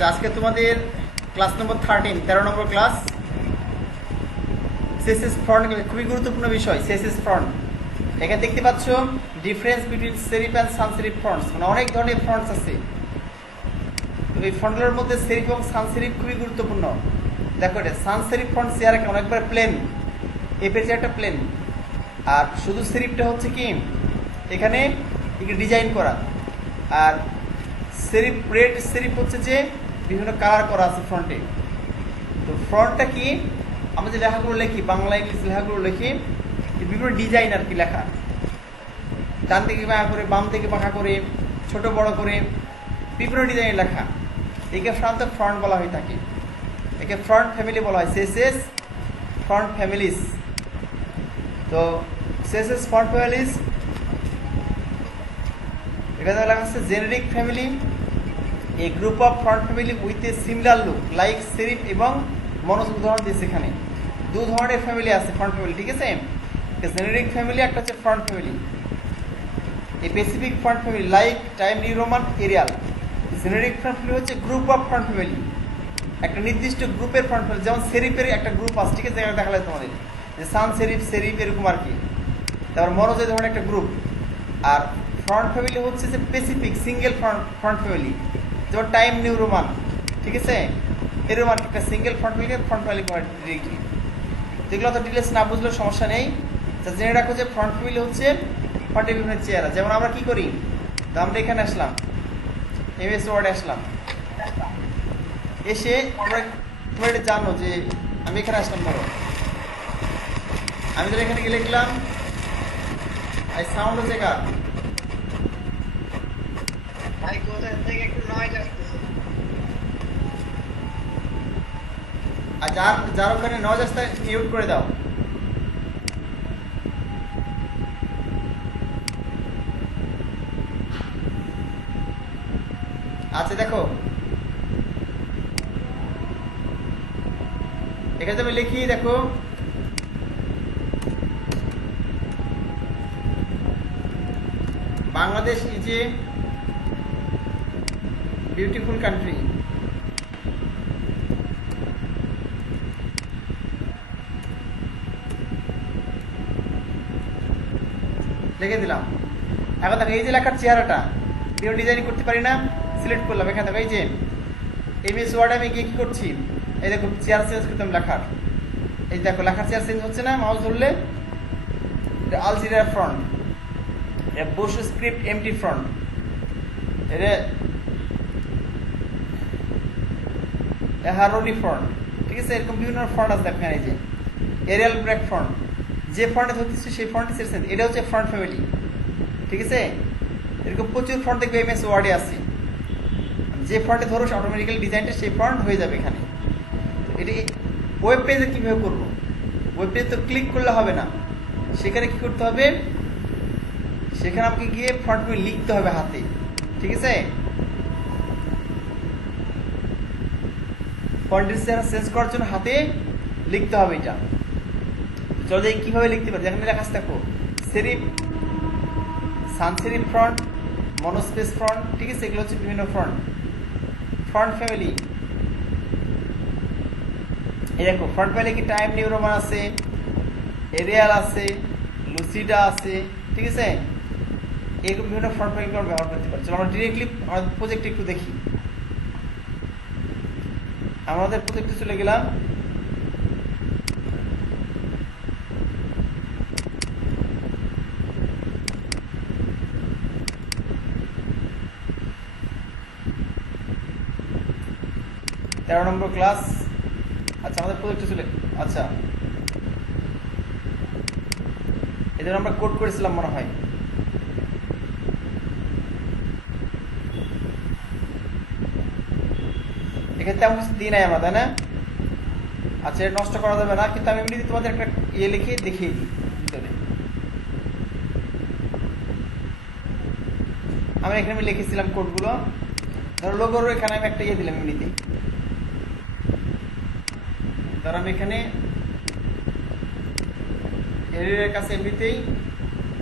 আচ্ছা, আজকে তোমাদের class number 13 number class CSS font. খুবই গুরুত্বপূর্ণ বিষয় সিএসএস ফ্রন্ট। এখানে দেখতে পাচ্ছ difference between serif and sans serif fonts, মানে অনেক ধরনের ফ্রন্টস আছে। তো এই ফ্রন্টগুলোর মধ্যে সেরিফ এবং সান সেরিফ খুবই গুরুত্বপূর্ণ। দেখো এটা সান সেরিফ ফ্রন্ট চেয়ারে কেমন একবার প্লেন, এই পেজে একটা প্লেন, আর শুধু সেরিফটা হচ্ছে কি এখানে একটু ডিজাইন করা, আর সেরিফ রেড সেরিফ হচ্ছে যে বিভিন্ন কালার করা আছে ফ্রন্টে। তো ফ্রন্টটা কি আমরা যে লেখাগুলো লিখি, বাংলা ইংলিশ লেখাগুলো লিখি, বিভিন্ন ডিজাইন আর কি লেখা, ডান থেকে বাঁকা করে, বাম থেকে বাঁকা করে, ছোট বড় করে বিভিন্ন ডিজাইনের লেখা, একে সাধারণত ফ্রন্ট বলা হয়ে থাকে। একে ফ্রন্ট ফ্যামিলি বলা হয়, সিএসএস ফ্রন্ট ফ্যামিলিস। তো সিএসএস ফ্রন্ট ফ্যামিলিস এখানে লেখা আছে generic family, A group of font family with a similar look like serif এবং মনোজ উদাহরণ দিয়েছে। এখানে দু ধরনের ফ্যামিলি আছে ফ্রন্ট ফ্যামিলি, ঠিক আছে? জেনেরিক ফ্যামিলি, একটা হচ্ছে ফ্রন্ট ফ্যামিলি। এই specific font family like time new Roman Arial. Generic font family হচ্ছে গ্রুপ অফ ফ্রন্ট ফ্যামিলি, একটা নির্দিষ্ট গ্রুপের ফ্রন্ট ফ্যামিলি। যেমন সেরিফের একটা গ্রুপ আছে, ঠিক আছে? দেখা যায় তোমাদের যে সান সেরিফ, সেরিফ এরকম আর কি। তারপর মনোজ এই ধরনের একটা গ্রুপ। আর ফ্রন্ট ফ্যামিলি হচ্ছে যে স্পেসিফিক সিঙ্গেল ফ্রন্ট ফ্যামিলি, যেমন টাইম নিউ রোমান, ঠিক আছে? এরকম আর একটা সিঙ্গেল ফ্রন্ট ফ্যামিলি ডিরেক্টলি। যেগুলো তো ডিটেলস না বুঝলেও সমস্যা নেই, জেনে রাখো যে ফ্রন্ট ফ্যামিলি হচ্ছে ফ্রন্টের বিভিন্ন চেহারা। যেমন আমরা কি করি, আমরা এখানে আসলাম, এমএস ওয়ার্ডে আসলাম, এসে তোমরা এটা জানো যে আমি এখানে আসলাম, ধরো আমি ধরো এখানে গিয়ে লিখলাম এই সাউন্ড হচ্ছে কার, আর যার ওখানে নয়েজ আসতে মিউট করে দাও। আচ্ছা দেখো এখানে আমি লিখি, দেখো Bangladesh is a beautiful country. লিখে দিলাম। এখন দেখো এই যে লেখার চেহারাটা বিভিন্ন ডিজাইন করতে পারি না, সিলেক্ট করলাম। এখানে দেখো এই যে এমএস ওয়ার্ডে আমি গিয়ে কি করছি, এই দেখো চেয়ার চেঞ্জ করতাম লেখার, এই দেখো লেখার চেয়ার চেঞ্জ হচ্ছে না, মাউস ধরলে Algerian font, Brush Script MT font, এটা হারোনি ফ্রন্ট, ঠিক আছে? এরকম বিভিন্ন ফ্রন্ট আছে দেখেন। এই যে এরিয়াল ব্রেক ফ্রন্ট, যে ফ্রন্টে ধরতেছি সেই ফ্রন্টে সেট, এটা হচ্ছে ফ্রন্ট ফ্যামিলি, ঠিক আছে? এরকম প্রচুর ফ্রন্ট দেখবে এমএস ওয়ার্ডে আছে, যে ফ্রন্টে ধরো অটোমেটিক্যালি ডিজাইনটা সেই ফ্রন্ট হয়ে যাবে এখানে। এটি ওয়েব পেজে কীভাবে করবো, ওয়েব পেজ তো ক্লিক করলে হবে না, সেখানে কি করতে হবে, সেখানে আমাকে গিয়ে ফ্রন্ট ফ্যামিলি লিখতে হবে হাতে, ঠিক আছে? ফন্টের চেঞ্জ করার জন্য হাতে লিখতে হবে এটা। চলো দেখি কিভাবে লিখতে পারি। যেখানে লেখা আছে দেখো সেরিফ, সান সেরিফ ফ্রন্ট, মনোস্পেস ফ্রন্ট, ঠিক আছে? এগুলো হচ্ছে বিভিন্ন ফ্রন্ট ফ্যামিলি। এই দেখো ফ্রন্ট ফ্যামিলি কি টাইম নিউ রোমান আছে, এরিয়াল আছে, লুসিডা আছে, ঠিক আছে? এরকম বিভিন্ন ফ্রন্ট ফ্যামিলি আমরা ব্যবহার করতে পারি। চলো আমরা ডিরেক্টলি আমাদের প্রজেক্টে একটু দেখি। আমাদের প্রজেক্টে চলে গেলাম। তেরো নম্বর ক্লাস। আচ্ছা আমাদের প্রজেক্টে চলে, আচ্ছা এদের আমরা কোড করেছিলাম মনে হয়। এখানে তেমন কিছু দিই নাই আমরা, তাই না? আচ্ছা এটা নষ্ট করা যাবে না, কিন্তু আমি এমনি তোমাদের একটা ইয়ে লিখে দেখিয়ে দিই ভিতরে। আমি এখানে লিখেছিলাম কোডগুলো, ধরো লোগোর এখানে আমি একটা ইয়ে দিলাম এমনিতে, ধরো আমি এখানে এর কাছে এমনিতেই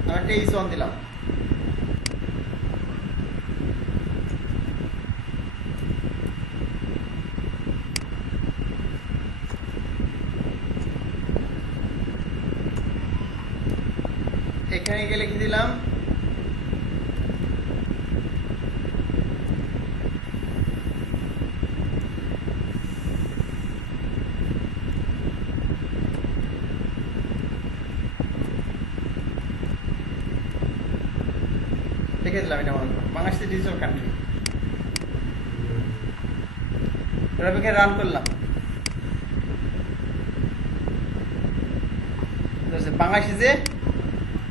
আমি একটা ইস1 দিলাম, এখানে গিয়ে লিখে দিলাম লিখে দিলাম এটা মনে করো বাংলাদেশ ডিজিটাল কান্ট্রি। এবার আমি এখানে রান করলাম, Bangladesh is a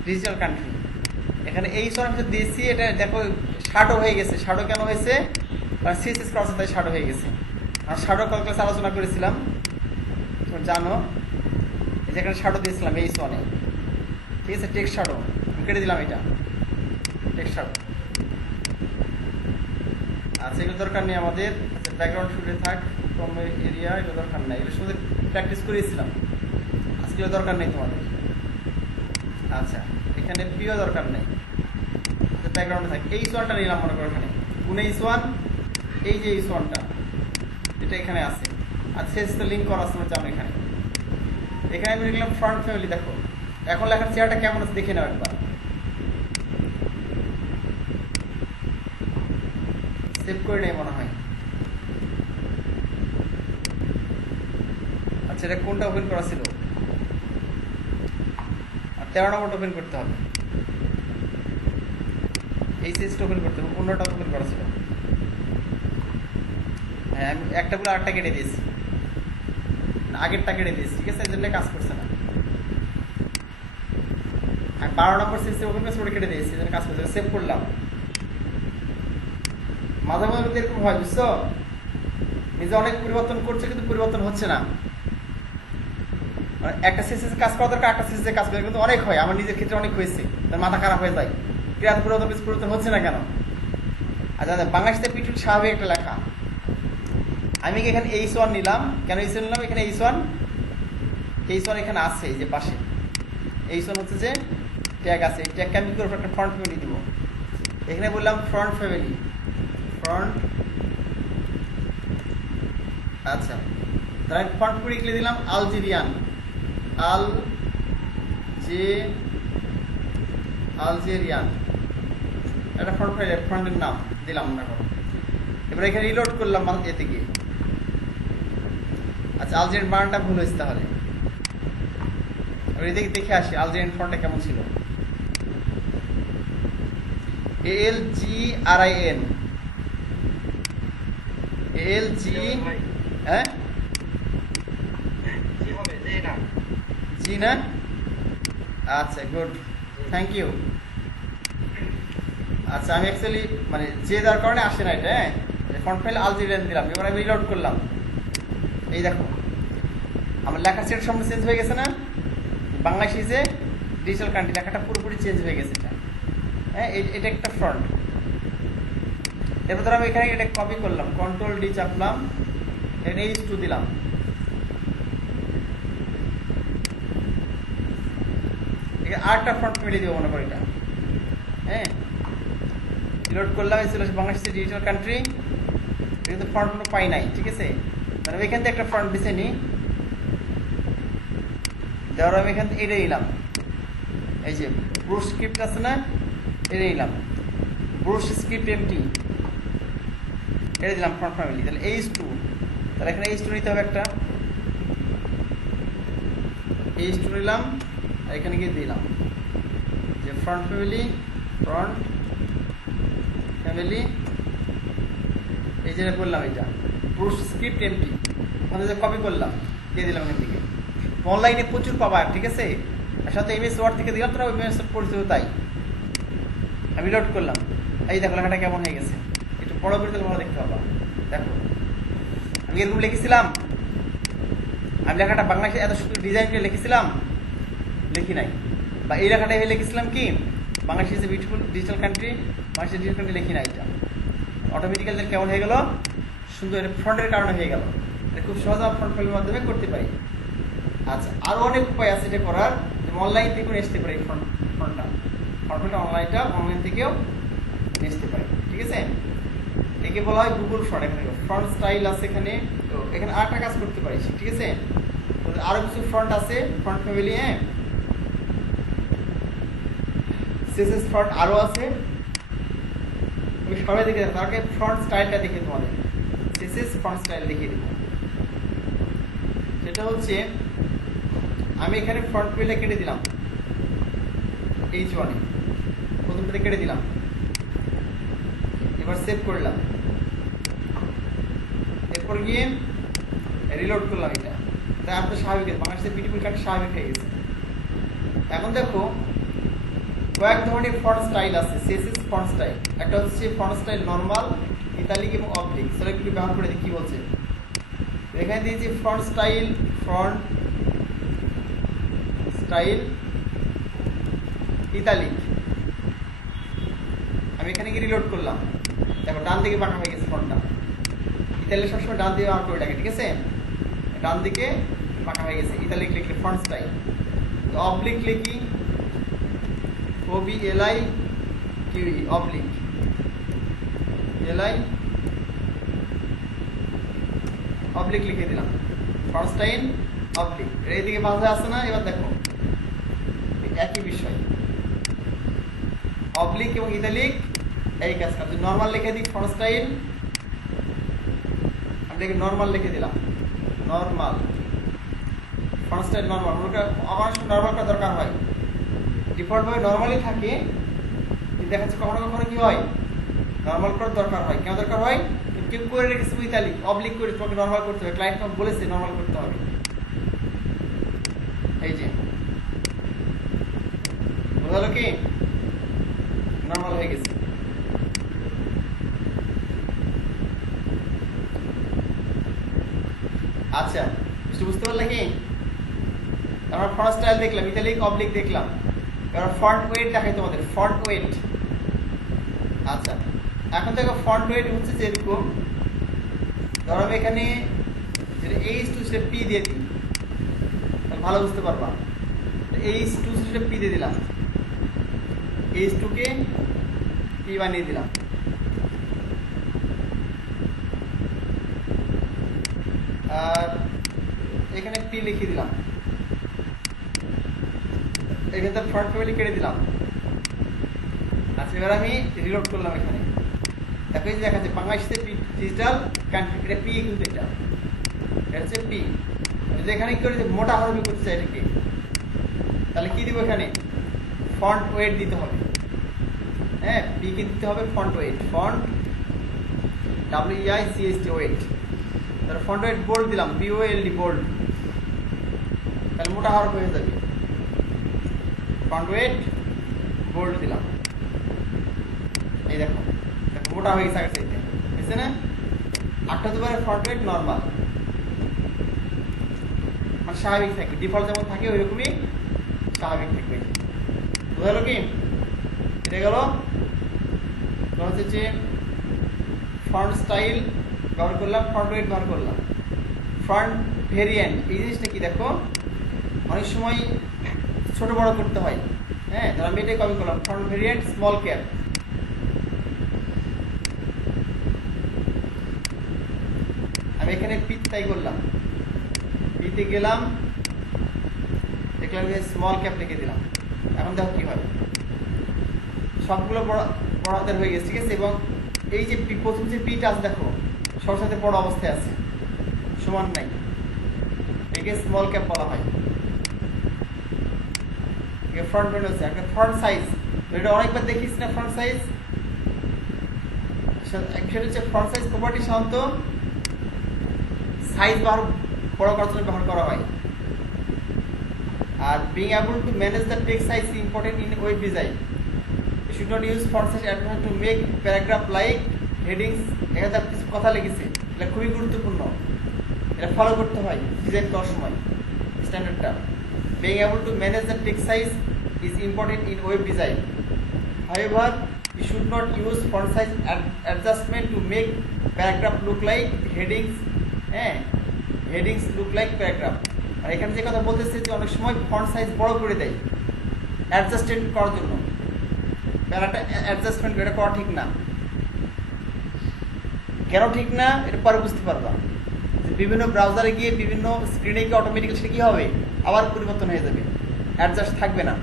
digital country. এখানে এই সব আমি দিয়েছি, এটা দেখো শাডো হয়ে গেছে। শাডো কেন হয়েছে? কারণ সিএসএস ক্রস তাই শাডো হয়ে গেছে। আর শাডো কল ক্লাসে আলোচনা করেছিলাম, তো জানো এই যে এখানে শাডো দিয়েছিলাম এই সনে, ঠিক আছে। টেক্সট শাডো আমি কেটে দিলাম, এটা টেক্সট শাডো। আচ্ছা এগুলো দরকার নেই আমাদের, ব্যাকগ্রাউন্ড শুটে থাক ফ্রম এরিয়া, এগুলো দরকার নেই, এগুলো শুধু প্র্যাকটিস করেছিলাম, আজকে দরকার নেই তোমাদের। আচ্ছা এখানে পিও দরকার নেই, ব্যাকগ্রাউন্ডে থাকে। এই ওয়ানটা নিলাম মনে করো এখানে কোন এই ওয়ান, এই যে এই ওয়ানটা এটা এখানে আছে। আর শেষ তো লিঙ্ক করা আছে জানো এখানে। এখানে আমি লিখলাম ফ্রন্ট ফ্যামিলি। দেখো এখন লেখার চেহারাটা কেমন আছে দেখে নাও একবার। সেভ করে নেই মনে হয়। আচ্ছা এটা কোনটা ওপেন করা ছিল? আর 13 নম্বরটা ওপেন করতে হবে, এই সিরিজটা ওপেন করতে হবে। 15টা ওপেন করা ছিল। হ্যাঁ আমি একটা বলে আরেকটা কেটে দিয়েছি, আগেরটা কেটে দিয়েছি, ঠিক আছে। এই জন্য কাজ করছে না। আমি 12 নম্বর সিরিজে ওপেন করছি, ওটা কেটে দিয়েছি, এই জন্য কাজ করছে। সেভ করলাম। মাঝে মাঝে এরকম হয় বুঝছো, নিজে অনেক পরিবর্তন করছে কিন্তু পরিবর্তন হচ্ছে না। একটা সিরিজে কাজ করা দরকার, একটা সিরিজে কাজ করে কিন্তু অনেক হয়। আমার নিজের ক্ষেত্রে অনেক হয়েছে, তার মাথা খারাপ হয়ে যায়, ক্রিয়াত পরিবর্তন হচ্ছে না কেন। আচ্ছা বাংলাদেশে পিটুল স্বাভাবিক একটা লেখা। আমি এখানে এইচ ওয়ান নিলাম, কেন এইচ ওয়ান নিলাম? এখানে এইচ ওয়ান এখানে আছে, এই যে পাশে এইচ ওয়ান হচ্ছে যে ট্যাগ আছে, এই ট্যাগকে আমি কি করবো? একটা ফ্রন্ট ফ্যামিলি দিব। এখানে বললাম ফ্রন্ট ফ্যামিলি, ফ্রন্ট। আচ্ছা তাহলে আমি ফ্রন্ট ফ্যামিলি লিখে দিলাম আলজেরিয়ান, আলজেরিয়ান একটা ফ্রন্টের নাম দিলাম মনে করো। এবার এখানে রিলোড করলাম এতে গিয়ে। আচ্ছা আলজেরিয়ান বানানটা ভুল হয়েছে, তাহলে এবার এদিকে দেখে আসি আলজেরিয়ান ফ্রন্টটা কেমন ছিল। ALGRIN, হ্যাঁ জি না? আচ্ছা গুড, থ্যাংক ইউ। আচ্ছা আমি অ্যাকচুয়ালি মানে যে যার কারণে আসে না এটা। হ্যাঁ ফ্রন্ট ফাইল আলজেরিয়ান দিলাম। এবার আমি রিলোড করলাম, এই দেখো আমার লেখার সেট সম্পূর্ণ চেঞ্জ হয়ে গেছে না? Bangladesh is a digital country লেখাটা পুরোপুরি চেঞ্জ হয়ে গেছে এটা। হ্যাঁ এটা একটা ফ্রন্ট। এরপর ধর আমি এখানে এটা কপি করলাম, কন্ট্রোল ডি চাপলাম, এখানে H2 দিলাম। এখানে আরেকটা ফ্রন্ট ফ্যামিলি দিব মনে করি এটা। হ্যাঁ রিলোড করলাম, এই ছিল বাংলাদেশ ডিজিটাল কান্ট্রি, কিন্তু ফ্রন্ট কোনো পাই নাই, ঠিক আছে। মানে এখান থেকে একটা ফ্রন্ট বেছে নিই, দেওয়ার আমি এখান থেকে এটা নিলাম, এই যে ব্রুশ স্ক্রিপ্ট আছে না, এটা নিলাম ব্রুশ স্ক্রিপ্ট এমটি, এটা দিলাম ফ্রন্ট ফ্যামিলি। তাহলে H2, তাহলে এখানে H2 নিতে হবে একটা, H2 নিলাম, আর এখানে গিয়ে দিলাম যে ফ্রন্ট ফ্যামিলি, এই যে করলাম এটা ব্রুশ স্ক্রিপ্ট এমটি, ওখানে যে কপি করলাম দিয়ে দিলাম এখান থেকে। অনলাইনে প্রচুর পাবা, ঠিক আছে। আর সাথে MS ওয়ার্ড থেকে দিলাম, তোরা MS পরিচিত তাই। আমি লোড করলাম, এই দেখো লেখাটা কেমন হয়ে গেছে। একটু বড় করে দিলে ভালো দেখতে পাবা। দেখো আমি এরকম লিখেছিলাম, আমি লেখাটা বাংলাদেশে এত সুন্দর ডিজাইন করে লিখেছিলাম, লিখি নাই। বা এই লেখাটা লিখেছিলাম কি Bangladesh is a beautiful digital country, Bangladesh digital country লিখি নাই। এটা অটোমেটিক্যালি কেমন হয়ে গেল? সুন্দর, ফ্রন্টের কারণে হয়ে গেল। খুব সহজে ফ্রন্ট ফ্যামিলির মাধ্যমে করতে পারি। আচ্ছা আরো অনেক উপায় আছে এটা করার, অনলাইন থেকেও আসতে পারে। ফ্রন্টটা অনলাইন থেকেও আসতে পারে, ঠিক আছে। একে বলা হয় গুগল ফ্রন্ট। এখানে ফ্রন্ট স্টাইল আছে, এখানে তো এখানে আরেকটা কাজ করতে পারি, ঠিক আছে। আরো কিছু ফ্রন্ট আছে, ফ্রন্ট ফ্যামিলি। হ্যাঁ সিএসএস ফন্ট আরও আছে, আমি সবাই দেখে তাকে ফ্রন্ট স্টাইলটা দেখে তোমাদের সিএসএস ফন্ট স্টাইল দেখিয়ে দেবো। সেটা হচ্ছে আমি এখানে ফ্রন্ট পেজটা কেটে দিলাম, H1 প্রথমটাতে কেটে দিলাম, এবার সেভ করলাম, এরপর গিয়ে রিলোড করলাম। এটা তাই আপনার স্বাভাবিক বাংলাদেশের বিউটিফুল কার্ড স্বাভাবিক হয়ে গেছে। এখন দেখো কয়েক ধরনের ফন্ট স্টাইল আছে সিএসএস ফন্ট স্টাইল। একটা হচ্ছে ফন্ট স্টাইল নরমাল, ইতালিক এবং অবলিক। সেটা একটু ব্যবহার করে দেখি কি বলছে। এখানে দিয়েছি ফন্ট স্টাইল ইতালিক। আমি এখানে গিয়ে রিলোড করলাম, দেখো ডান দিকে বাঁকা হয়ে গেছে ফন্টটা। ইতালি সবসময় ডান দিকে ব্যবহার করে থাকে, ঠিক আছে? ডান দিকে বাঁকা হয়ে গেছে ইতালিক লিখলে ফন্ট স্টাইল। অবলিক লিখি OBLIQE অবলিক, অবলিক লিখে দিলাম, ফন্ট স্টাইল অবলিক। এইদিকে বাঁধা আছে না? এবার দেখো একই বিষয়, অবলিক এবং ইতালিক এই কাজ করছে। নর্মাল লিখে দিই ফন্ট স্টাইল, আমি দেখি নর্মাল লিখে দিলাম, নর্মাল ফন্ট স্টাইল নর্মাল। আমার নর্মাল করা দরকার হয়, ডিফল্ট ভাবে নর্মালি থাকে, কিন্তু দেখা যাচ্ছে কখনো কখনো কি হয় নর্মাল করার দরকার হয়। কেন দরকার হয়? কেউ করে রেখেছে ইতালিক অবলিক করে, তোমাকে নর্মাল করতে হবে, ক্লায়েন্ট তোমাকে বলেছে নর্মাল করতে হবে। এই যে বোঝালো কি নর্মাল হয়ে গেছে। আচ্ছা বুঝতে পারলে কি? আমরা ফন্ট স্টাইল দেখলাম, ইতালিক অবলিক দেখলাম, এবার ফন্ট ওয়েট দেখাই তোমাদের, ফন্ট ওয়েট। আচ্ছা এখন দেখো ফন্ট ওয়েট হচ্ছে যেরকম, ধরো আমি এখানে H2 সেটা P দিয়ে দিই, তাহলে ভালো বুঝতে পারবা। H2 সেটা P দিয়ে দিলাম, H2 কে P বানিয়ে দিলাম। আর এখানে P লিখে দিলাম, এখানে ফ্রন্ট ফ্যামিলি কেটে দিলাম। আচ্ছা এবার আমি রিলোড করলাম, এখানে দেখো এই যে দেখাচ্ছে বাংলাদেশের ডিজিটাল কান্ট্রি, এটা P কিন্তু এটা হচ্ছে P। যদি এখানে কি করে মোটা হরফে করতে চাই এটাকে, তাহলে কি দিব? এখানে ফন্ট ওয়েট দিতে হবে। হ্যাঁ P কে দিতে হবে font weight, font WEICHT weight. তাহলে ফন্ট ওয়েট বোল্ড দিলাম, BOLD বোল্ড, তাহলে মোটা হরফ হয়ে যাবে। ফন্ট ওয়েট বোল্ড দিলাম, এই দেখো মোটা হয়ে গেছে আগের চাইতে, বুঝছে না? 8 হতে পারে ফন্ট ওয়েট নর্মাল, মানে স্বাভাবিক থাকবে, ডিফল্ট যেমন থাকে ওইরকমই স্বাভাবিক থাকবে। বুঝলো কি? এটা গেল হচ্ছে যে ফন্ট স্টাইল ব্যবহার করলাম, ফন্ট ওয়েট ব্যবহার করলাম। ফন্ট ভেরিয়েন্ট এই জিনিসটা কি দেখো, অনেক সময় ছোট বড় করতে হয়। হ্যাঁ ধর আমি এটাই কপি করলাম, ফন্ট ভেরিয়েন্ট স্মল ক্যাপ। আমি এখানে পিতে করলাম, পিতে গেলাম, দেখলাম যে স্মল ক্যাপ লিখে দিলাম। এখন দেখো কি হয়, সবগুলো বড় হাতের হয়ে গেছে, ঠিক আছে? এবং এই যে প্রথম যে পিটা আছে দেখো সবার সাথে বড় অবস্থায় আছে, সমান নাই, একে স্মল ক্যাপ বলা হয়। ফ্রন্ট প্যান্ট হচ্ছে একটা ফ্রন্ট সাইজ, এটা অনেকবার দেখিস না ফ্রন্ট সাইজ। সেটা হচ্ছে ফ্রন্ট সাইজ প্রপার্টি সাধারণত সাইজ বড় করার জন্য ব্যবহার করা হয়। আর being able to manage the text size is important in web design. You should not use font size adjustment to make paragraph like headings. এখানে তার কিছু কথা লিখেছে, এটা খুবই গুরুত্বপূর্ণ, এটা ফলো করতে হয় ডিজাইন করার সময় স্ট্যান্ডার্ডটা। Being able to manage the text size is important in web design. However, you should not use font size adjustment to make paragraph look like headings. Headings look like paragraph. আর এখানে যে কথা বলতেছে যে অনেক সময় font size বড় করে দেয় অ্যাডজাস্টমেন্ট করার জন্য, প্যারাটা অ্যাডজাস্টমেন্ট এটা করা ঠিক না। কেন ঠিক না এটা পরে বুঝতে পারবা। বিভিন্ন ব্রাউজারে গিয়ে বিভিন্ন স্ক্রিনে গিয়ে অটোমেটিক্যালি সেটা কি হবে, আবার পরিবর্তন হয়ে যাবে, অ্যাডজাস্ট থাকবে না।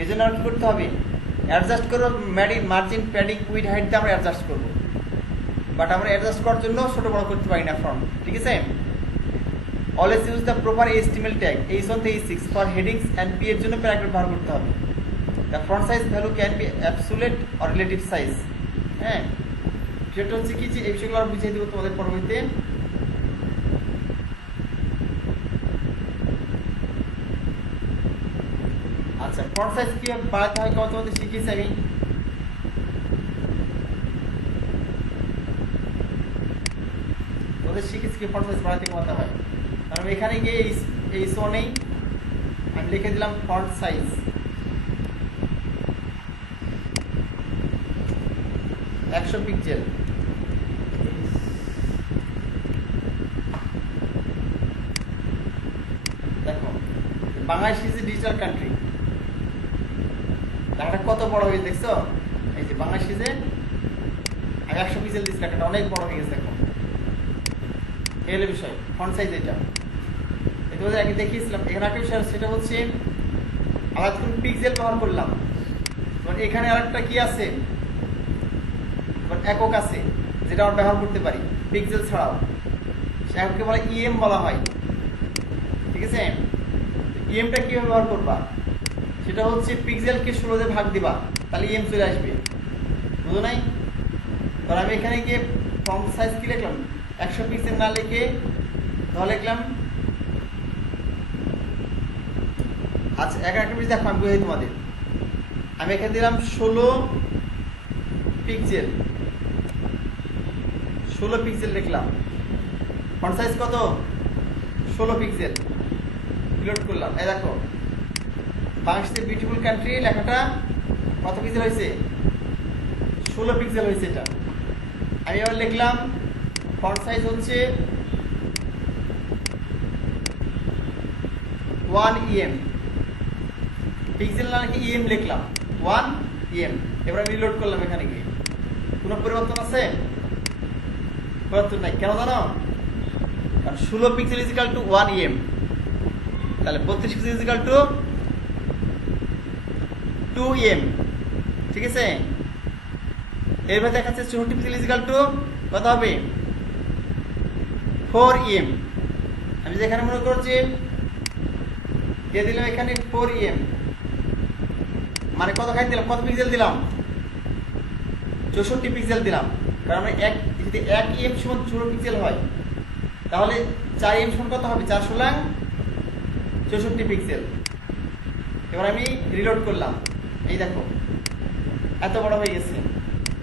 এই জন্য আর কি করতে হবে, অ্যাডজাস্ট করবো মার্জিন প্যাডিং উইড হাইট দিয়ে আমরা অ্যাডজাস্ট করবো, বাট আমরা অ্যাডজাস্ট করার জন্য ছোট বড় করতে পারি না ফন্ট, ঠিক আছে। Always use the proper HTML tag H1 থেকে H6 for headings and P এর জন্য প্যারাগ্রাফ ব্যবহার করতে হবে। The font size value can be absolute or relative size. হ্যাঁ, সেটা হচ্ছে কি যে এই বিষয়গুলো আর বুঝিয়ে দেবো তোমাদের পরবর্তীতে। আচ্ছা, ফন্ট সাইজ কিভাবে বাড়াতে হয় কত তোমাদের শিখিয়েছি আমি। তোমাদের শিখেছি কি ফন্ট সাইজ বাড়াতে কমাতে হয়। কারণ এখানে গিয়ে এই নেই, আমি লিখে দিলাম ফন্ট সাইজ 100 পিক্সেল। দেখো Bangladesh is a digital country, লেখাটা কত বড় হয়ে দেখছো, এই যে বাংলাদেশ ইজ এ, আমি 100 পিক্সেল দিচ্ছি, লেখাটা অনেক বড় হয়ে গেছে। দেখো এই হলো বিষয়, ফন্ট সাইজ এটা তোমাদের আগে দেখিয়েছিলাম। এখানে একটা বিষয় সেটা হচ্ছে আমরা যখন পিক্সেল ব্যবহার করলাম, এখানে আরেকটা কি আছে, একক আছে যেটা আমরা ব্যবহার করতে পারি পিক্সেল ছাড়াও, সে এককে বলে EM বলা হয়, ঠিক আছে। EMটা কিভাবে ব্যবহার করবা, সেটা হচ্ছে পিক্সেলকে 16 দিয়ে ভাগ দিবা, তাহলে EM চলে আসবে, বুঝো নাই। ধর আমি এখানে গিয়ে ফন্ট সাইজ কি লিখলাম, 100 পিক্সেল না লিখে ধর লিখলাম, আচ্ছা একটা জিনিস দেখো আমি বুঝাই তোমাদের। আমি এখানে দিলাম 16 পিক্সেল, 16 পিক্সেল লিখলাম, ফন্ট সাইজ কত 16 পিক্সেল, লোড করলাম। এই দেখো বাংলাদেশের বিউটিফুল কান্ট্রি লেখাটা কত পিক্সেল হয়েছে, 16 পিক্সেল হয়েছে এটা। আমি আবার লিখলাম ফন্ট সাইজ হচ্ছে 1 EM, পিক্সেল না নাকি EM লিখলাম 1 EM। এবার আমি রিলোড করলাম, এখানে গিয়ে কোনো পরিবর্তন আছে, পরিবর্তন নাই। কেন জানো, কারণ 16 pixel is equal to 1 EM, তাহলে 32 pixel is equal to 2 EM, ঠিক আছে। এরপর দেখাচ্ছে 64 পিক্সেল ইজ ইকুয়াল টু কত হবে 4 EM। আমি যেখানে মনে করছি দিয়ে দিলাম এখানে 4 EM, মানে কত খাই দিলাম, কত পিক্সেল দিলাম 64 পিক্সেল দিলাম। কারণ আমরা যদি 1 EM সমান 16 পিক্সেল হয়, তাহলে 4 EM সমান কত হবে, 4 16 64 পিক্সেল। এবার আমি রিলোড করলাম, এই দেখো এত বড় হয়ে গেছে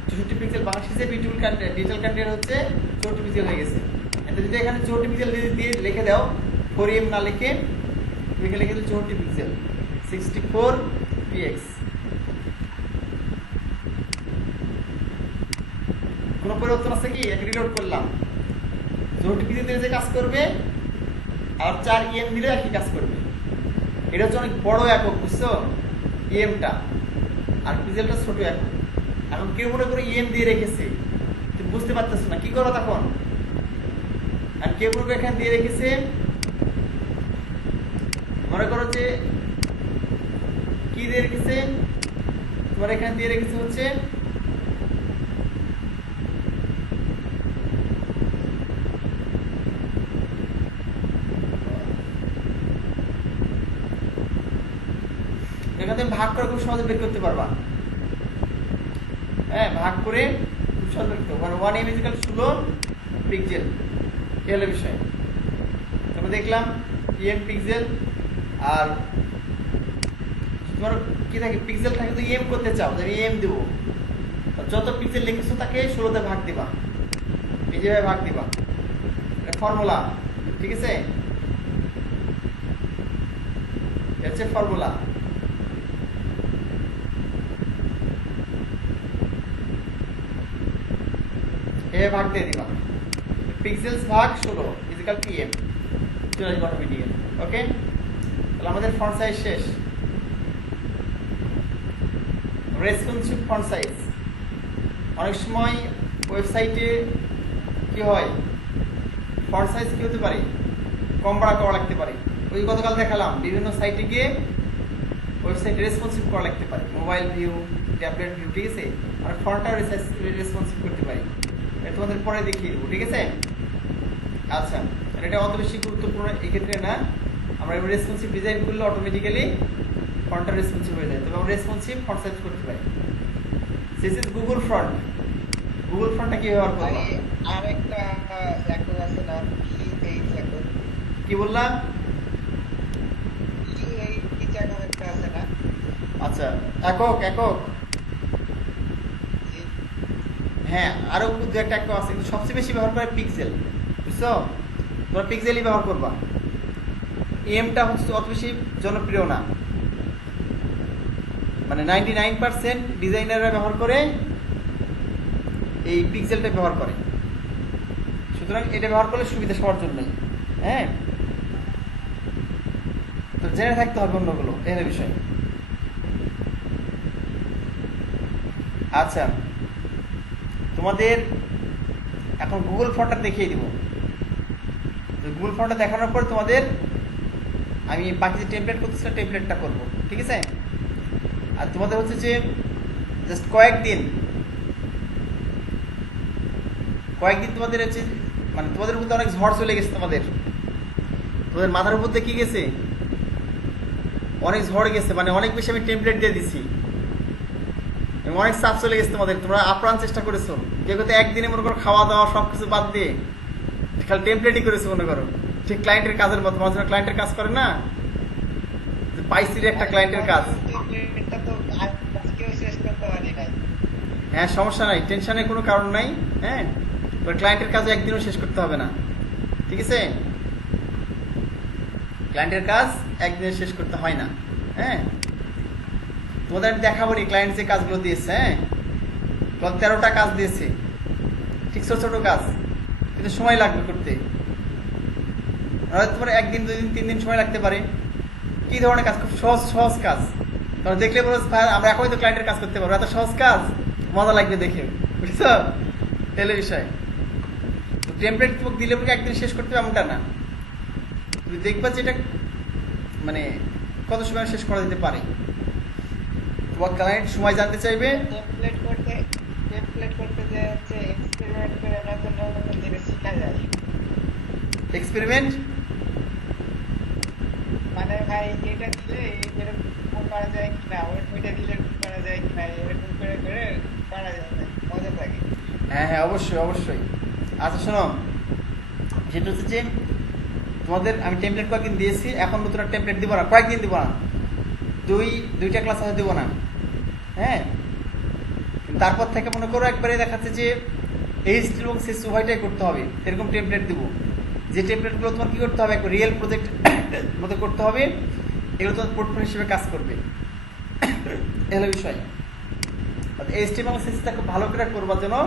64 পিক্সেল। বাংলাদেশে বিউটিফুল কান্ট্রি ডিজিটাল কান্ট্রি হচ্ছে 64 পিক্সেল হয়ে গেছে। এতে যদি এখানে 64 পিক্সেল দিয়ে লিখে দাও, 4 EM না লিখে তুমি লিখে দিলে 64 পিক্সেল 64 px, কোনো পরিবর্তন আছে কি, এক রিলোড করলাম, 64 পিক্সেল দিয়ে যে কাজ করবে আর 4 EM দিলে একই কাজ করবে। এটা হচ্ছে অনেক বড় একক, বুঝছো, EMটা, আর পিক্সেলটা ছোট একক। এখন কেউ মনে করে EM দিয়ে রেখেছে, তুমি বুঝতে পারতেছো না, কি করো তখন। আর কেউ মনে করে এখানে দিয়ে রেখেছে, মনে করো যে কি দিয়ে রেখেছে, তোমার এখানে দিয়ে রেখেছে হচ্ছে এখানে ভাগ করে খুব সহজে বের করতে পারবা। হ্যাঁ, ভাগ করে খুব সহজে বের করতে পারবা। 1 EM = 16 পিক্সেল, এই হলো বিষয়। তারপর দেখলাম EM পিক্সেল, আর তোমার কি থাকে পিক্সেল থাকে তো EM করতে চাও, আমি EM দেবো, যত পিক্সেল লিখেছো তাকে 16 তে ভাগ দিবা, এই যেভাবে ভাগ দিবা, এটা ফর্মুলা, ঠিক আছে, এটা হচ্ছে ফর্মুলা। এভাবে ভাগ দিয়ে দিবা, পিক্সেলস ভাগ 16 ইকুয়াল টু EM, চলে আসবে অটোমেটিক্যালি। ওকে, তাহলে আমাদের ফন্ট সাইজ শেষ। রেসপন্সিভ ফন্ট সাইজ, অনেক সময় ওয়েবসাইটে কি হয়, ফন্ট সাইজ কি হতে পারে, কম বাড়া করা লাগতে পারে। ওই গতকাল দেখালাম বিভিন্ন সাইটে গিয়ে ওয়েবসাইট রেসপন্সিভ করা লাগতে পারে, মোবাইল ভিউ, ট্যাবলেট ভিউ, ঠিক আছে? আমরা ফন্টটা রেসপন্সিভ করতে পারি, এটা তোমাদের পরে দেখিয়ে দেবো, ঠিক আছে? আচ্ছা, এটা অত বেশি গুরুত্বপূর্ণ এক্ষেত্রে না। আমরা এবার রেসপন্সিভ ডিজাইন করলে অটোমেটিক্যালি ফন্টটা রেসপন্সিভ হয়ে যায়, তবে আমরা রেসপন্সিভ ফন্ট সাইজ করতে পারি। This is Google font. Google ফন্টটা কি ব্যবহার করব? আরেকটা একক আছে না, কি বললাম? একটা আছে না? আচ্ছা, একক একক, হ্যাঁ আরো দু একটা একক আছে, কিন্তু সবচেয়ে বেশি ব্যবহার করে পিক্সেল, বুঝছো? তোমরা পিক্সেলই ব্যবহার করবা। এমটা হচ্ছে অত বেশি জনপ্রিয় না, মানে 99% ডিজাইনাররা ব্যবহার করে এই পিক্সেলটা ব্যবহার করে, সুতরাং এটা ব্যবহার করলে সুবিধা সবার জন্যই। হ্যাঁ, তো জেনে থাকতে হবে অন্যগুলো এর বিষয়। আচ্ছা, তোমাদের এখন গুগল ফন্টটা দেখিয়ে দিব। গুগল ফন্টটা দেখানোর পর তোমাদের আমি বাকি যে টেমপ্লেট করতেছিলাম টেমপ্লেটটা করব, ঠিক আছে? আর তোমাদের হচ্ছে যে জাস্ট কয়েকদিন তোমাদের হচ্ছে, মানে তোমাদের মধ্যে অনেক ঝড় চলে গেছে, তোমাদের মাথার উপর দিয়ে কি গেছে, অনেক ঝড় গেছে, মানে অনেক বেশি আমি টেমপ্লেট দিয়ে দিছি এবং অনেক চাপ চলে গেছে তোমাদের। তোমরা আপ্রাণ চেষ্টা করেছো, কেউ কিন্তু একদিনে মনে করো খাওয়া দাওয়া সবকিছু বাদ দিয়ে খালি টেমপ্লেটই করেছো মনে করো, ঠিক ক্লায়েন্টের কাজের মতো। তোমার জন্য ক্লায়েন্টের কাজ করে না, পাইছির একটা ক্লায়েন্টের কাজ। হ্যাঁ, সমস্যা নাই, টেনশনের কোনো কারণ নাই। হ্যাঁ, ক্লায়েন্টের কাজ একদিনও শেষ করতে হবে না, ঠিক আছে? ক্লায়েন্টের কাজ একদিনে শেষ করতে হয় না। হ্যাঁ, তোমাদের আমি দেখাবো নি ক্লায়েন্ট যে কাজগুলো দিয়েছে। হ্যাঁ, 13টা কাজ দিয়েছে, ঠিক ছোট ছোট কাজ, কিন্তু সময় লাগবে করতে। তোমার একদিন, 2 দিন, 3 দিন সময় লাগতে পারে। কি ধরনের কাজ? খুব সহজ সহজ কাজ। তোমরা দেখলে বলো আমরা এখনই তো ক্লায়েন্টের কাজ করতে পারবো, এত সহজ কাজ, মজা লাগবে দেখে, বুঝছো? এলে বিষয় টেমপ্লেট তোমাকে দিলে একদিন শেষ করতে হবে এমনটা না। তুমি দেখবা যে এটা মানে কত সময় শেষ করা যেতে পারে। তোমার ক্লায়েন্ট সময় জানতে চাইবে। টেমপ্লেট করতে যে হচ্ছে এক্সপেরিমেন্ট করে নতুন নতুন জিনিস শেখা যায়। এক্সপেরিমেন্ট মানে ভাই এটা দিলে এরকম করা যায় কিনা, ওইটা দিলে করা যায় কিনা, এরকম করে করে করা যায়, মজা লাগে। হ্যাঁ হ্যাঁ, অবশ্যই অবশ্যই। আচ্ছা শোনো, যেটা হচ্ছে যে তোমাদের আমি টেমপ্লেট কয়েকদিন দিয়েছি, এখন নতুন টেমপ্লেট দিব না, কয়েকদিন দিব না, দুইটা ক্লাস হয়তো দিব না। হ্যাঁ, তারপর থেকে মনে করো একবারে দেখাচ্ছে যে এইচটি এবং সিএস উভয়টাই করতে হবে, এরকম টেমপ্লেট দিব। যে টেমপ্লেটগুলো তোমার কি করতে হবে, রিয়েল প্রজেক্ট মতো করতে হবে, এগুলো তোমার পোর্টফোলিও হিসেবে কাজ করবে, এগুলো বিষয়। এইচটি এবং সিএসটা খুব ভালো করে করবার জন্য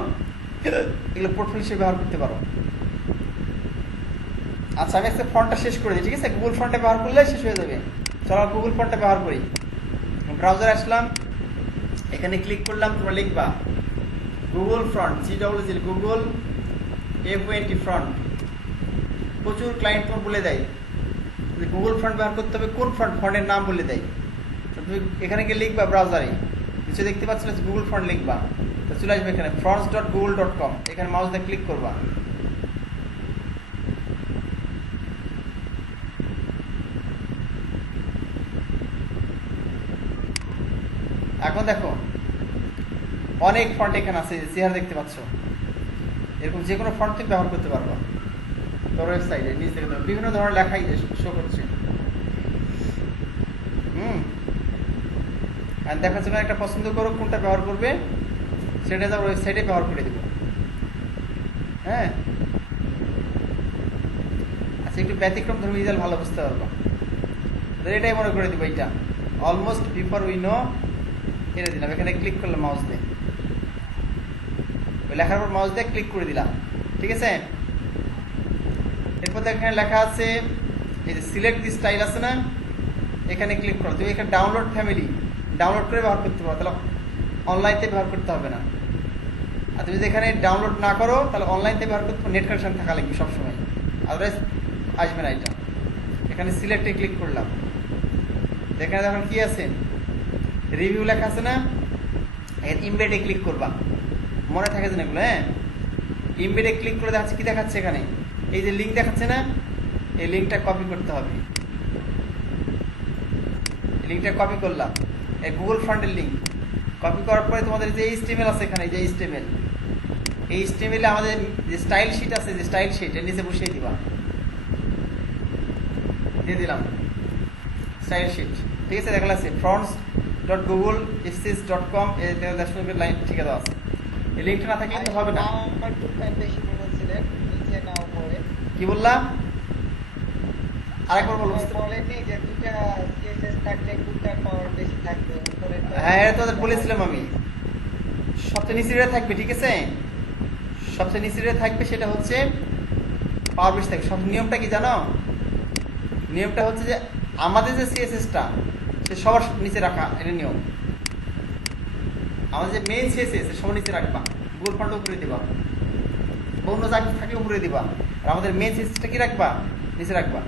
এগুলো পোর্টফোলিও হিসেবে ব্যবহার করতে পারো। আচ্ছা, আমি আজকে ফন্টটা শেষ করে দিই, ঠিক আছে? গুগল ফন্টটা ব্যবহার করলে শেষ হয়ে যাবে। চলো গুগল ফন্টটা ব্যবহার করি। ব্রাউজারে আসলাম, এখানে ক্লিক করলাম, তোমরা লিখবা Google front, GWG, Google FONT front. প্রচুর ক্লায়েন্ট তোমার বলে দেয় যে গুগল ফ্রন্ট ব্যবহার করতে হবে, কোন ফ্রন্ট, ফন্টের নাম বলে দেয়। তো তুমি এখানে গিয়ে লিখবা ব্রাউজারে, নিচে দেখতে পাচ্ছ গুগল ফ্রন্ট লিখবা, তো চলে আসবে এখানে fronts.google.com, এখানে মাউস দিয়ে ক্লিক করবা। এখন দেখো অনেক ফন্ট এখানে আছে, চেহারা দেখতে পাচ্ছ, এরকম যে কোনো ফন্ট তুমি ব্যবহার করতে পারবা। তোর ওয়েবসাইটে নিচ থেকে বিভিন্ন ধরনের লেখাই শো করছে। আর দেখা যাচ্ছে একটা পছন্দ করো কোনটা ব্যবহার করবে, সেটা তার ওয়েবসাইটে ব্যবহার করে দেবো। হ্যাঁ, আচ্ছা, একটু ব্যতিক্রম ধর্মী রেজাল্ট ভালো বুঝতে পারবো, এটাই মনে করে দেবো। এইটা অলমোস্ট বিফোর উই নো, এটা দিলাম, এখানে ক্লিক করলাম মাউস দিয়ে, ওই লেখার পর মাউস দিয়ে ক্লিক করে দিলাম, ঠিক আছে? এরপর এখানে লেখা আছে এই যে সিলেক্ট দি স্টাইল আছে না, এখানে ক্লিক করো। তুমি এখানে ডাউনলোড ফ্যামিলি ডাউনলোড করে ব্যবহার করতে পারো, তাহলে অনলাইনতে ব্যবহার করতে হবে না। আর তুমি যদি এখানে ডাউনলোড না করো তাহলে অনলাইনতে ব্যবহার করতে নেট কানেকশন থাকা লাগবে সবসময়, আদারওয়াইজ আসবে না এটা। এখানে সিলেক্টে ক্লিক করলাম, এখানে দেখুন কি আছে, রিভিউ লেখা আছে না, এর ইমবেডে ক্লিক করবা, মনে থাকে যেন এগুলো। হ্যাঁ, ইমবেডে ক্লিক করে দেখাচ্ছে, কি দেখাচ্ছে এখানে, এই যে লিঙ্ক দেখাচ্ছে না, এই লিঙ্কটা কপি করতে হবে। এই লিঙ্কটা কপি করলাম, এই গুগল ফ্রন্টের লিঙ্ক কপি করার পরে তোমাদের যে এইচটিএমএল আছে এখানে, যে এইচটিএমএল, এই এইচটিএমএলে আমাদের যে স্টাইল শিট আছে, যে স্টাইল শিট এর নিচে বসিয়ে দিবা, দিয়ে দিলাম স্টাইল শিট। ঠিক আছে, দেখা যাচ্ছে fronts.google.com লাইন ঠিক আছে। এই লিঙ্কটা না থাকলে তো হবে না। বেশি বলেছিলেন নিচে না উপরে, কি বললাম আরেকবার বলবো। বলেননি যে দুটা সিএসএস থাকলে কোনটার পাওয়ার বেশি থাকবে উপরে? হ্যাঁ, এটা তোদের বলেছিলাম আমি, সবচেয়ে নিচে থাকবে। ঠিক আছে, সবচেয়ে নিচে থাকবে, সেটা হচ্ছে পাওয়ার বেশি থাকবে। সব নিয়মটা কি জানো? নিয়মটা হচ্ছে যে আমাদের যে সিএসএসটা সে সবার নিচে রাখা, এটা নিয়ম। আমাদের যে মেইন সিএসএস সবার নিচে রাখবা, গুগল ফন্ট উপরে দিবা, অন্য জায়গা থাকলে উপরে দিবা। আর আমাদের মেইন সিএসএসটা কি রাখবা? নিচে রাখবা।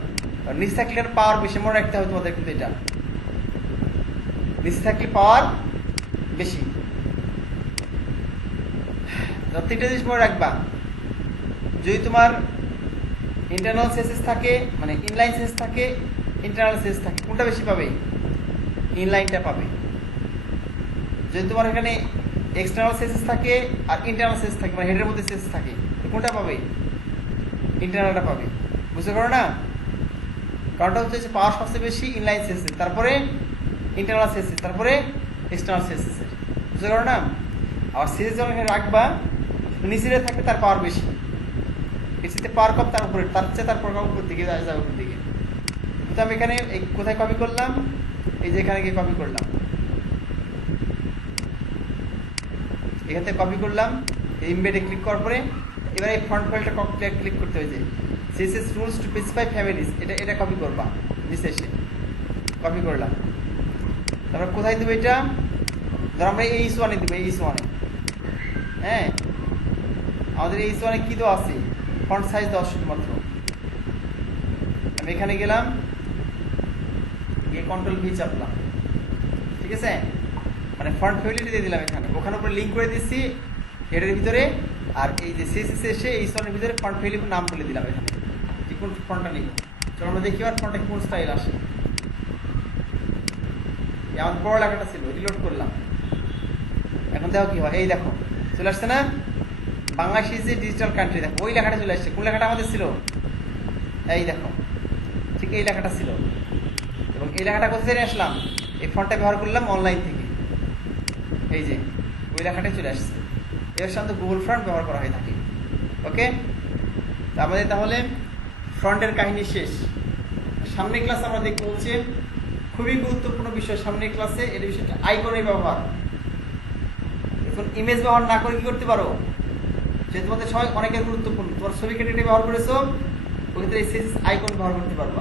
আর নিচে থাকলে পাওয়ার বেশি, মনে রাখতে হবে তোমাদের, কিন্তু এটা নিচে থাকলে পাওয়ার বেশি। তিনটা জিনিস মনে রাখবা, যদি তোমার ইন্টারনাল সিএসএস থাকে, মানে ইনলাইন সিএসএস থাকে, ইন্টারনাল সিএসএস থাকে, কোনটা বেশি পাবে? ইনলাইনটা পাবে। যদি তোমার এখানে এক্সটার্নাল সিএসএস থাকে আর ইন্টারনাল সিএসএস থাকে, মানে হেডের মধ্যে সিএসএস থাকে, তো কোনটা পাবে? ইন্টারনালটা পাবে। বুঝতে পারো না? কারণটা হচ্ছে যে পাওয়ার সবচেয়ে বেশি ইনলাইন সিএসএস, তারপরে ইন্টারনাল সিএসএস, তারপরে এক্সটার্নাল সিএসএস এর। বুঝতে পারো না? আবার সিএসএস যখন এখানে রাখবা, নিচে থাকবে তার পাওয়ার বেশি, এর সাথে পাওয়ার কম, তার উপরে, তার চেয়ে তার পাওয়ার উপর দিকে যাবে, উপর দিকে। তো আমি এখানে কোথায় কপি করলাম? এই যে এখানে গিয়ে কপি করলাম, এখান থেকে কপি করলাম, ইমবেডে ক্লিক করার পরে এবার এই ফ্রন্ট ফাইলটা ক্লিক করতে হয়েছে, CSS rules to specify families, এটা কপি করবা, নিচে এসে কপি করলাম। তারপর কোথায় দেবো এটা? ধর আমরা এই ওয়ানে দেবো, এই ওয়ানে। হ্যাঁ, আমাদের এই ওয়ানে কি দেওয়া আছে? ফন্ট সাইজ 10 শুধুমাত্র। আমি এখানে গেলাম, গিয়ে কন্ট্রোল ভি চাপলাম। ঠিক আছে, মানে ফন্ট ফ্যামিলিটি দিয়ে দিলাম এখানে, ওখানে উপরে লিঙ্ক করে দিচ্ছি হেডের ভিতরে। আর এই যে সিএসএস এসে এই ওয়ানের ভিতরে ফন্ট ফ্যামিলির নাম বলে দিলাম এখানে, যে কোন ফন্টটা নিব। চলো আমরা দেখি আর ফন্টটা কোন স্টাইল আসে। আমার বড় লেখাটা ছিল, রিলোড করলাম, এখন দেখো কি হয়। এই দেখো চলে আসছে না, Bangladesh is a digital country. দেখো ওই লেখাটা চলে আসছে। কোন লেখাটা আমাদের ছিল? এই দেখো, ঠিক এই লেখাটা ছিল। এবং এই লেখাটা কোথা থেকে আসলাম? এই ফন্টটা ব্যবহার করলাম অনলাইন থেকে, এই যে ওই লেখাটাই চলে আসছে। এর সাথে গুগল ফ্রন্ট ব্যবহার করা হয়ে থাকে। ওকে, আমাদের তাহলে ফ্রন্টের কাহিনী শেষ। সামনের ক্লাসে আমরা দেখবো হচ্ছে খুবই গুরুত্বপূর্ণ বিষয় সামনের ক্লাসে, এর বিষয়টা আইকনের ব্যবহার। এখন ইমেজ ব্যবহার না করে কি করতে পারো, যে তোমাদের সবাই অনেকের গুরুত্বপূর্ণ, তোমার ছবি কেটে ব্যবহার করেছো, ওই ক্ষেত্রে সিএসএস আইকন ব্যবহার করতে পারবা।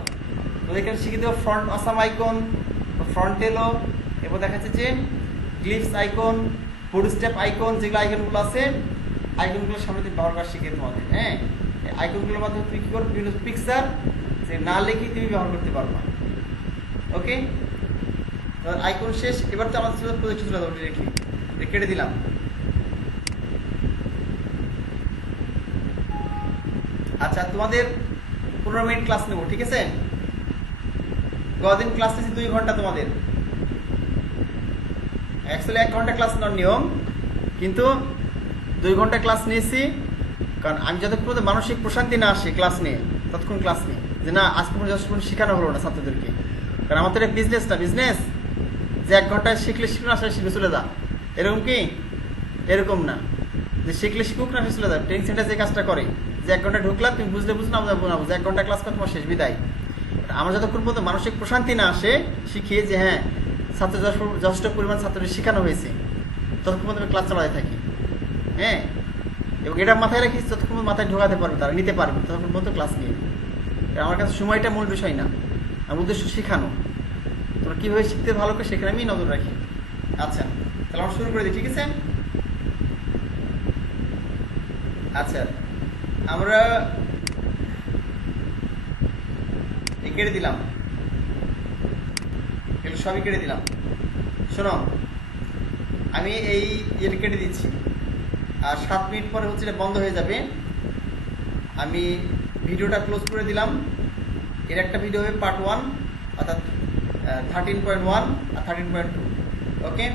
তোমাদের এখানে শিখে দেবো ফ্রন্ট আসাম আইকন, ফ্রন্ট এলো, এরপর দেখা যাচ্ছে যে গ্লিপস আইকন, ফুটস্টেপ আইকন, যেগুলো আইকনগুলো আছে, আইকনগুলোর সামনে তুমি ব্যবহার করা শিখে তোমাদের। হ্যাঁ, আইকনগুলোর মাধ্যমে তুমি কি করবে, বিভিন্ন পিকচার যে না লিখে তুমি ব্যবহার করতে পারবা। ওকে, আইকন শেষ। এবার তো আমাদের ছিল প্রজেক্ট চলে যাবো, কেটে দিলাম। আচ্ছা, তোমাদের 15 মিনিট ক্লাস নেবো, ঠিক আছে? কদিন ক্লাস নিয়েছি? 2 ঘন্টা। তোমাদের অ্যাকচুয়ালি 1 ঘন্টা ক্লাস নেওয়ার নিয়ম, কিন্তু 2 ঘন্টা ক্লাস নিয়েছি, কারণ আমি যতক্ষণ মানসিক প্রশান্তি না আসে ক্লাস নিয়ে, ততক্ষণ ক্লাস নিই, যে না আজকে যতক্ষণ শেখানো হলো না ছাত্রদেরকে। কারণ আমাদের বিজনেস না, বিজনেস যে 1 ঘন্টায় শিখলে শিখলো, না শিখে চলে যা, এরকম কি? এরকম না যে শিখলে শিখুক, না চলে যা। ট্রেনিং সেন্টার যে কাজটা করে, যে 1 ঘন্টা ঢুকলাম, তুমি বুঝলে বুঝলে, না বুঝলে 1 ঘন্টা ক্লাস করে তোমার শেষ, বিদায়। আমরা যতক্ষণ পর্যন্ত মানসিক প্রশান্তি না আসে শিখিয়ে, যে হ্যাঁ ছাত্র যথেষ্ট পরিমাণ ছাত্রদের শেখানো হয়েছে, ততক্ষণ পর্যন্ত ক্লাস চালাতে থাকি। হ্যাঁ, এবং এটা মাথায় রাখি, যতক্ষণ মাথায় ঢোকাতে পারবে, তারা নিতে পারবে, ততক্ষণ পর্যন্ত ক্লাস নিয়ে। আমার কাছে সময়টা মূল বিষয় না, আমার উদ্দেশ্য শেখানো। তোমরা কীভাবে শিখতে ভালো করে সেখানে আমি নজর রাখি। আচ্ছা, তাহলে আমরা শুরু করে দিই, ঠিক আছে? আচ্ছা, আমরা কেটে দিলাম, এগুলো সবই কেটে দিলাম। শোনো, আমি এই ইয়েটা কেটে দিচ্ছি, আর 7 মিনিট পরে হচ্ছে এটা বন্ধ হয়ে যাবে। আমি ভিডিওটা ক্লোজ করে দিলাম। এর একটা ভিডিও হবে পার্ট 1, অর্থাৎ 13.1 আর 13.2। ওকে।